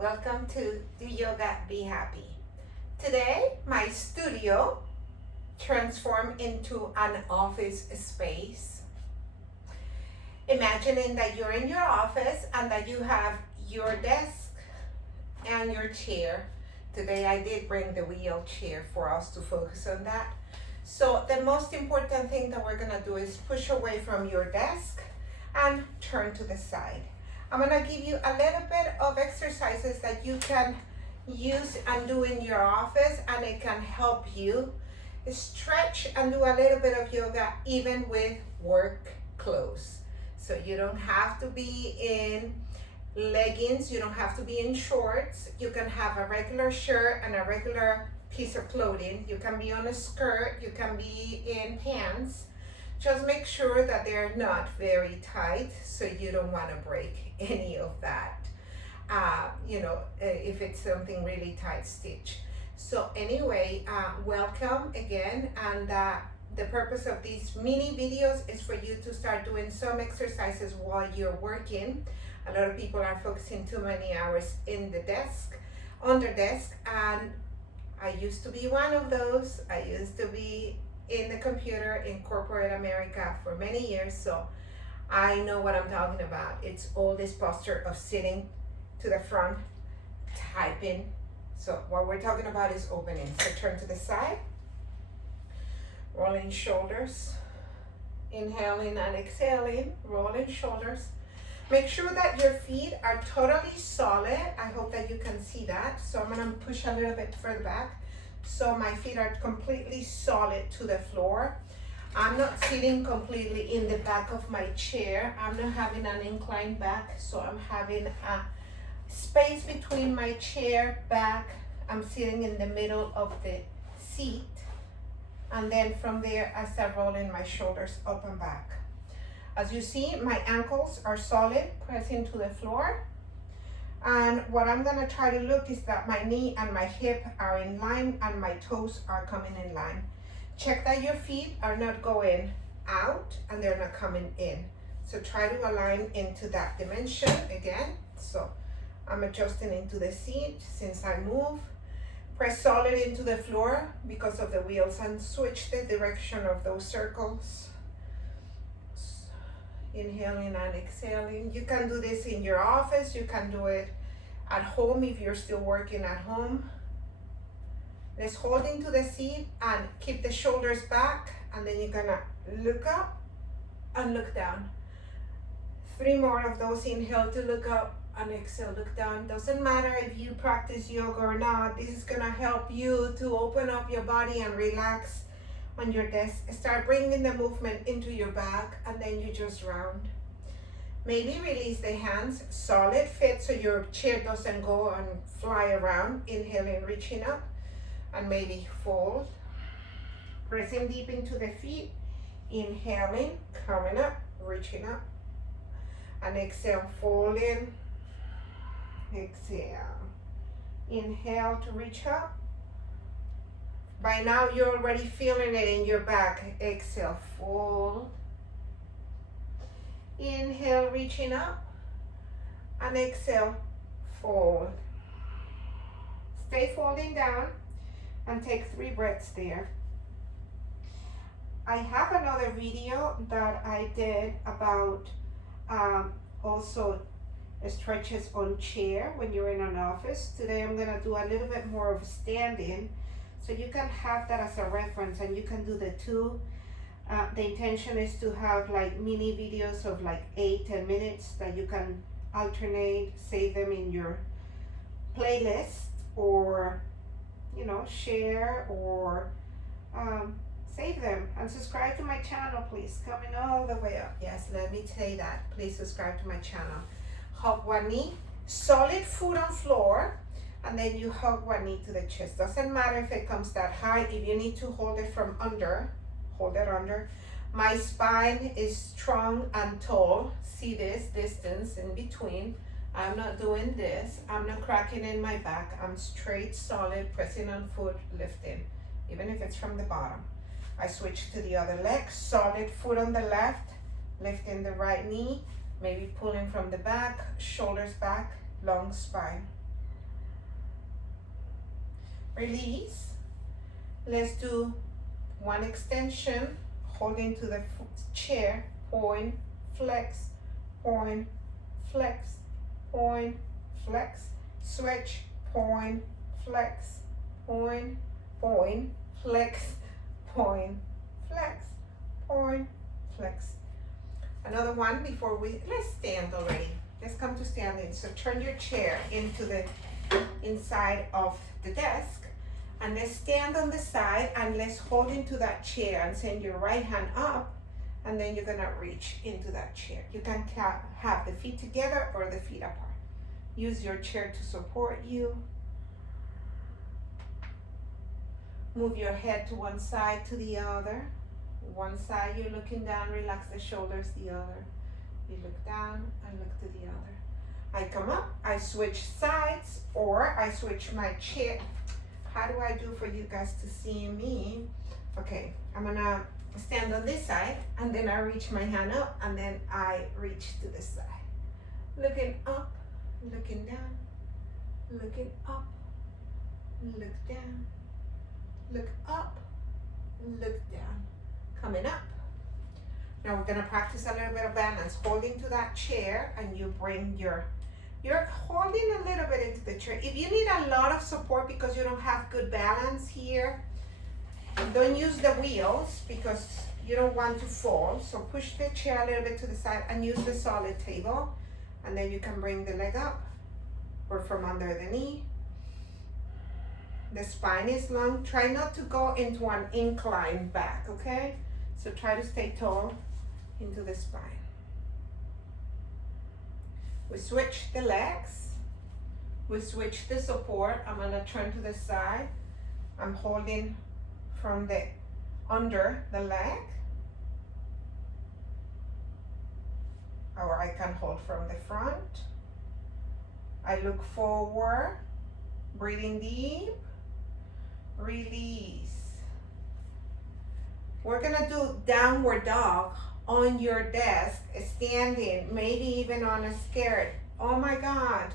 Welcome to Do Yoga Be Happy. Today, my studio transformed into an office space. Imagining that you're in your office and that you have your desk and your chair. Today, I did bring the wheelchair for us to focus on that. So the most important thing that we're gonna do is push away from your desk and turn to the side. I'm gonna give you a little bit of exercises that you can use and do in your office, and it can help you stretch and do a little bit of yoga even with work clothes. So you don't have to be in leggings, you don't have to be in shorts. You can have a regular shirt and a regular piece of clothing. You can be on a skirt, you can be in pants. Just make sure that they're not very tight, so you don't want to break any of that. If it's something really tight stitch. So anyway, welcome again. And the purpose of these mini videos is for you to start doing some exercises while you're working. A lot of people are focusing too many hours on the desk, and I used to be one of those. I used to be in the computer in corporate America for many years, so I know what I'm talking about. It's all this posture of sitting to the front, typing. So what we're talking about is opening. So turn to the side, rolling shoulders, inhaling and exhaling, rolling shoulders. Make sure that your feet are totally solid. I hope that you can see that. So I'm gonna push a little bit further back, so my feet are completely solid to the floor. I'm not sitting completely in the back of my chair. I'm not having an inclined back, so I'm having a space between my chair back. I'm sitting in the middle of the seat, and then from there I start rolling my shoulders up and back. As you see, my ankles are solid, pressing to the floor. And what I'm gonna try to look is that my knee and my hip are in line and my toes are coming in line. Check that your feet are not going out and they're not coming in. So try to align into that dimension again. So I'm adjusting into the seat since I move. Press solid into the floor because of the wheels and switch the direction of those circles. Inhaling and exhaling. You can do this in your office. You can do it at home if you're still working at home. Let's hold into the seat and keep the shoulders back, and then you're gonna look up and look down. 3 more of those. Inhale to look up and exhale, look down. Doesn't matter if you practice yoga or not. This is gonna help you to open up your body and relax on your desk. Start bringing the movement into your back, and then you just round. Maybe release the hands, solid fit so your chair doesn't go and fly around. Inhaling, reaching up, and maybe fold. Pressing deep into the feet. Inhaling, coming up, reaching up, and exhale, folding. Exhale. Inhale to reach up. By now you're already feeling it in your back. Exhale, fold. Inhale, reaching up, and exhale, fold. Stay folding down and take 3 breaths there. I have another video that I did about also stretches on chair when you're in an office. Today I'm gonna do a little bit more of standing, so you can have that as a reference, and you can do the 2. The intention is to have like mini videos of like 8-10 minutes that you can alternate, save them in your playlist, or share, or save them. And subscribe to my channel, please. Coming all the way up. Yes, let me say that. Please subscribe to my channel. Hug one knee, solid foot on floor, and then you hug one knee to the chest. Doesn't matter if it comes that high. If you need to hold it from under, hold it under. My spine is strong and tall. See this distance in between. I'm not doing this. I'm not cracking in my back. I'm straight, solid, pressing on foot, lifting, even if it's from the bottom. I switch to the other leg. Solid foot on the left, lifting the right knee, maybe pulling from the back, shoulders back, long spine. release. Let's do one extension, holding to the chair, point, flex, point, flex, point, flex, switch, point, flex, point, point, flex, point, flex, point, flex. Another one before let's stand already. Let's come to standing. So turn your chair into the inside of the desk, and let's stand on the side, and let's hold into that chair and send your right hand up, and then you're gonna reach into that chair. You can have the feet together or the feet apart. Use your chair to support you. Move your head to one side to the other. One side you're looking down, relax the shoulders, the other. You look down and look to the other. I come up, I switch sides, or I switch my chair. How do I do for you guys to see me? Okay, I'm gonna stand on this side, and then I reach my hand up, and then I reach to the side. Looking up, looking down, looking up, look down, look up, look down, coming up. Now we're gonna practice a little bit of balance, holding to that chair, and you bring you're holding a little bit into the chair. If you need a lot of support because you don't have good balance here, don't use the wheels because you don't want to fall. So push the chair a little bit to the side and use the solid table, and then you can bring the leg up or from under the knee. The spine is long. Try not to go into an incline back, okay? So try to stay tall into the spine. We switch the legs. We switch the support. I'm gonna turn to the side. I'm holding from the under the leg. Or I can hold from the front. I look forward, breathing deep, release. We're gonna do downward dog on your desk, standing, maybe even on a skirt. Oh my God.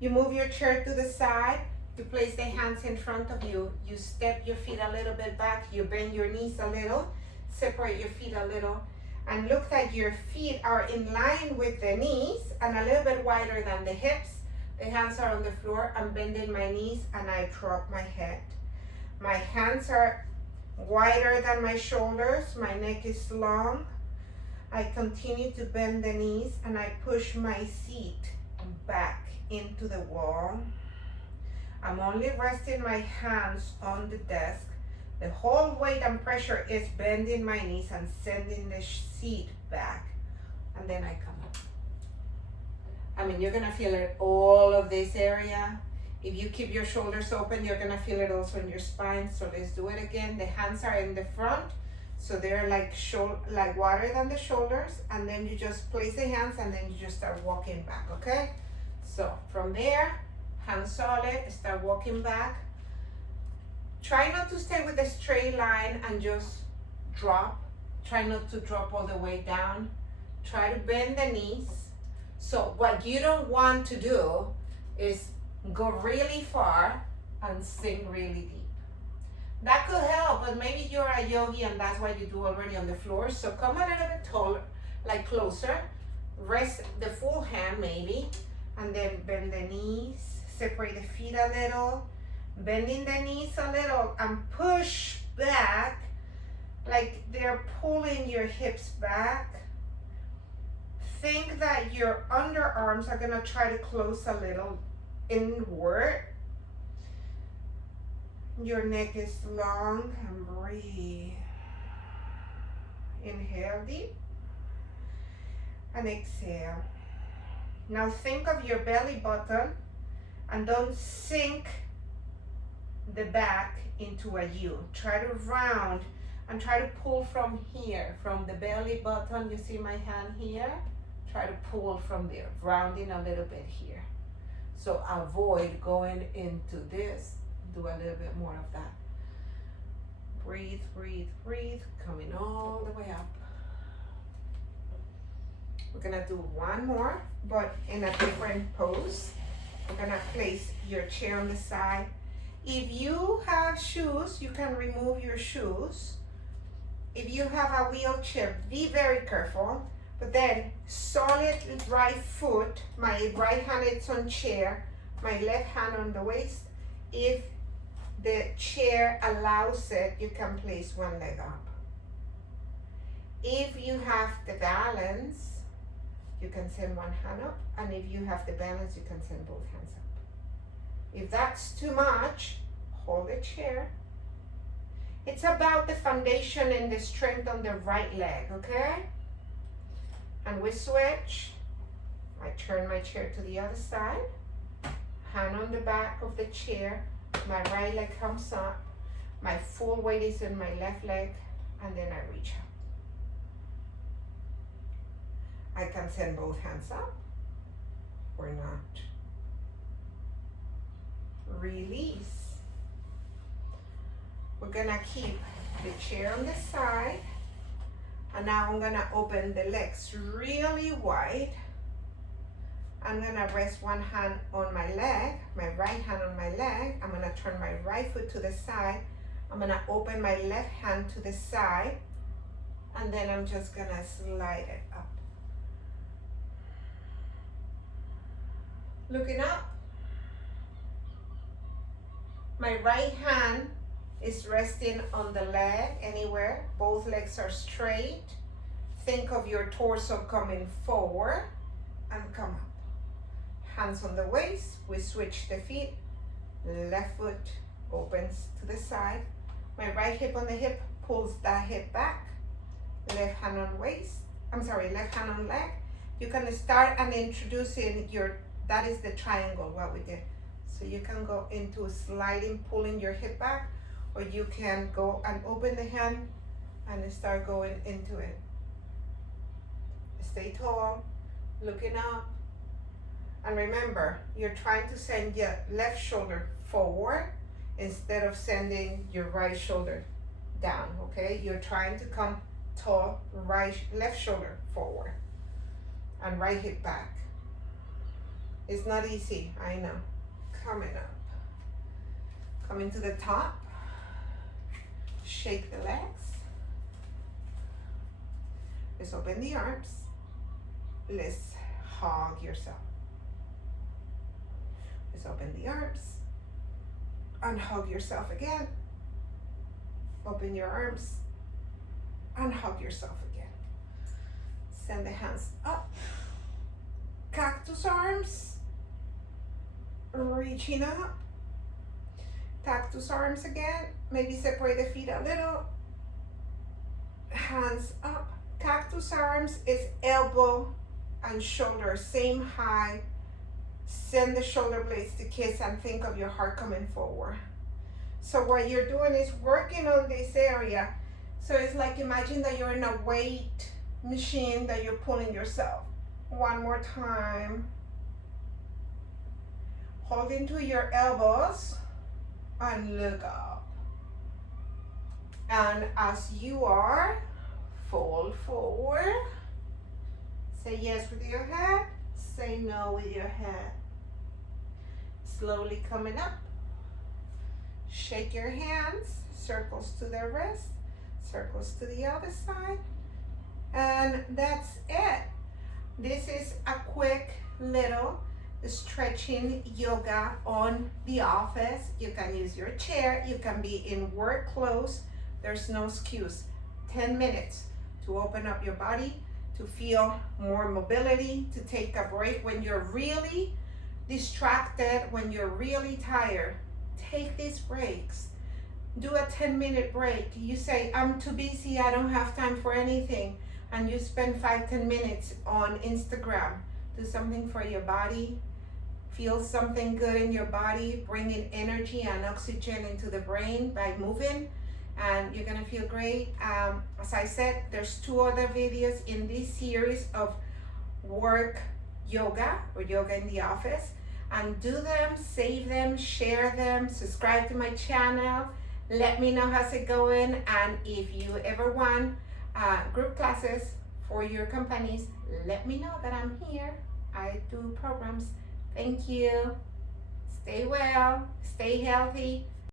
You move your chair to the side, you place the hands in front of you, you step your feet a little bit back, you bend your knees a little, separate your feet a little, and look like your feet are in line with the knees and a little bit wider than the hips. The hands are on the floor. I'm bending my knees and I drop my head. My hands are wider than my shoulders. My neck is long. I continue to bend the knees and I push my seat back into the wall. I'm only resting my hands on the desk. The whole weight and pressure is bending my knees and sending the seat back. And then I come up. I mean, you're gonna feel it all of this area. If you keep your shoulders open, you're gonna feel it also in your spine. So let's do it again. The hands are in the front. So they're like wider than the shoulders, and then you just place the hands and then you just start walking back, okay? So from there, hands solid, start walking back. Try not to stay with a straight line and just drop. Try not to drop all the way down. Try to bend the knees. So what you don't want to do is go really far and sink really deep. That could help, but maybe you're a yogi and that's what you do already on the floor. So come a little bit taller, like closer. Rest the full hand maybe, and then bend the knees. Separate the feet a little. Bending the knees a little and push back like they're pulling your hips back. Think that your underarms are gonna try to close a little inward. Your neck is long and breathe. Inhale deep and exhale. Now think of your belly button and don't sink the back into a U. Try to round and try to pull from here, from the belly button. You see my hand here? Try to pull from there, rounding a little bit here. So avoid going into this. Do a little bit more of that. Breathe, breathe, breathe, coming all the way up. We're gonna do one more, but in a different pose. We're gonna place your chair on the side If you have shoes, you can remove your shoes. If you have a wheelchair, be very careful. But then, solid right foot, my right hand is on chair, my left hand on the waist. If the chair allows it, you can place one leg up. If you have the balance, you can send one hand up, and if you have the balance, you can send both hands up. If that's too much, hold the chair. It's about the foundation and the strength on the right leg, okay? And we switch. I turn my chair to the other side. Hand on the back of the chair. My right leg comes up. My full weight is in my left leg, and then I reach up. I can send both hands up or not. Release. We're gonna keep the chair on the side, and now I'm gonna open the legs really wide. I'm gonna rest one hand on my leg, my right hand on my leg. I'm gonna turn my right foot to the side. I'm gonna open my left hand to the side, and then I'm just gonna slide it up. Looking up. My right hand is resting on the leg anywhere. Both legs are straight. Think of your torso coming forward and come up. Hands on the waist. We switch the feet. Left foot opens to the side. My right hip on the hip pulls that hip back. Left hand on waist. Left hand on leg. You can start and introducing that is the triangle, what we did. So you can go into sliding, pulling your hip back, or you can go and open the hand and start going into it. Stay tall, looking up. And remember, you're trying to send your left shoulder forward instead of sending your right shoulder down, okay? You're trying to come tall, left shoulder forward and right hip back. It's not easy, I know. Coming up. Coming to the top. Shake the legs. Let's open the arms. Let's hug yourself. Let's open the arms. And hug yourself again. Open your arms. And hug yourself again. Send the hands up. Cactus arms. Reaching up. Cactus arms again. Maybe separate the feet a little. Hands up. Cactus arms is elbow and shoulder same height. Send the shoulder blades to kiss and think of your heart coming forward. So what you're doing is working on this area. So it's like imagine that you're in a weight machine that you're pulling yourself. One more time. Hold into your elbows and look up. And as you are, fold forward. Say yes with your head. Say no with your head. Slowly coming up. Shake your hands. Circles to the wrist. Circles to the other side. And that's it. This is a quick little stretching yoga on the office. You can use your chair. You can be in work clothes. There's no excuse. 10 minutes to open up your body, to feel more mobility, to take a break when you're really distracted, when you're really tired. Take these breaks. Do a 10-minute break. You say, I'm too busy, I don't have time for anything. And you spend 5-10 minutes on Instagram. Do something for your body. Feel something good in your body, bringing energy and oxygen into the brain by moving, and you're gonna feel great. As I said, there's 2 other videos in this series of work yoga or yoga in the office, and do them, save them, share them, subscribe to my channel. Let me know how's it going, and if you ever want group classes for your companies, let me know that I'm here. I do programs. Thank you. Stay well. Stay healthy.